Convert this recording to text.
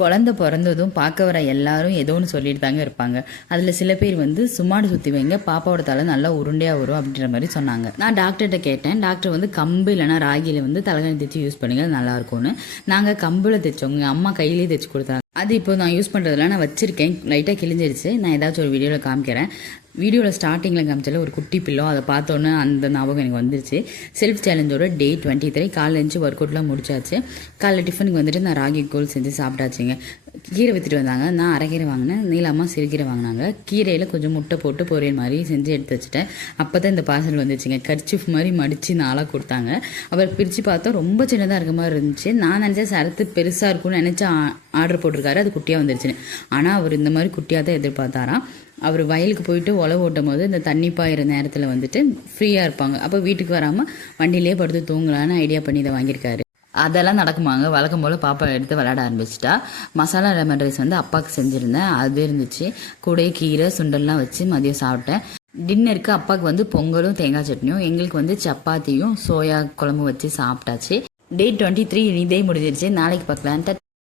குழந்தை பிறந்ததும் பார்க்க வர எல்லாரும் ஏதோ ஒன்று சொல்லிட்டு தாங்க இருப்பாங்க. அதில் சில பேர் வந்து சும்மாடு சுற்றி வைங்க, பாப்பாவோட தலை நல்லா உருண்டையாக வரும் அப்படின்ற மாதிரி சொன்னாங்க. நான் டாக்டர்கிட்ட கேட்டேன். டாக்டர் வந்து கம்பு இல்லைனா ராகியில் வந்து தலைகாணி தைச்சி யூஸ் பண்ணுங்க, நல்லாயிருக்கும்னு. நாங்கள் கம்பில் தைச்சோங்க, அம்மா கையிலேயே தைச்சி கொடுத்தாங்க. அது இப்போ நான் யூஸ் பண்ணுறதுல நான் வச்சுருக்கேன், லைட்டாக கிழிஞ்சிருச்சு. நான் ஏதாச்சும் ஒரு வீடியோவில் காமிக்கிறேன். வீடியோவில் ஸ்டார்டிங்கில் காமிச்சால ஒரு குட்டி பில்லோ, அதை பார்த்தோன்னே அந்த ஞாபகம் எனக்கு வந்துருச்சு. செல்ஃப் சேலஞ்சோட டே 23 காலைல எழுந்துச்சு ஒர்க் அவுட்லாம் முடிச்சாச்சு. காலைல டிஃபனுக்கு வந்துட்டு நான் ராகி கூழ் செஞ்சு சாப்பிட்டாச்சுங்க. கீரை விற்றுட்டு வந்தாங்க, நான் அரைக்கீரை வாங்கினேன், நீளமாக சிறுகீரை வாங்கினாங்க. கீரையில் கொஞ்சம் முட்டை போட்டு பொரியல் மாதிரி செஞ்சு எடுத்து வச்சுட்டேன். அப்போ தான் இந்த பார்சல் வந்துச்சுங்க. கர்ச்சிஃப் மாதிரி மடித்து நாளாக கொடுத்தாங்க. அப்புறம் பிரித்து பார்த்தோம், ரொம்ப சின்னதாக இருக்க மாதிரி இருந்துச்சு. நான் நினச்சேன் சரத்து பெருசாக இருக்கும்னு நினச்சா ஆர்டர் போட்டிருக்காரு, அது குட்டியாக வந்துருச்சுன்னு. ஆனால் அவர் இந்த மாதிரி குட்டியாக தான் எதிர்பார்த்தாராம். அவர் வயலுக்கு போயிட்டு உழவு ஓட்டும் போது இந்த தண்ணி பாயிற நேரத்தில் வந்துட்டு ஃப்ரீயாக இருப்பாங்க, அப்போ வீட்டுக்கு வராமல் வண்டியிலே படுத்து தூங்கலான்னு ஐடியா பண்ணி இதை வாங்கியிருக்காரு. அதெல்லாம் நடக்குமாங்க. வழக்கம் போல் பாப்பா எடுத்து விளையாட ஆரம்பிச்சிட்டா. மசாலா லெமன் ரைஸ் வந்து அப்பாவுக்கு செஞ்சுருந்தேன், அது இருந்துச்சு. கூடயே கீரை சுண்டல்லாம் வச்சு மதியம் சாப்பிட்டேன். டின்னருக்கு அப்பாவுக்கு வந்து பொங்கலும் தேங்காய் சட்னியும், எங்களுக்கு வந்து சப்பாத்தியும் சோயா குழம்பு வச்சு சாப்பிட்டாச்சு. டே 23 இதே முடிஞ்சிருச்சு. நாளைக்கு பார்க்கலாம்.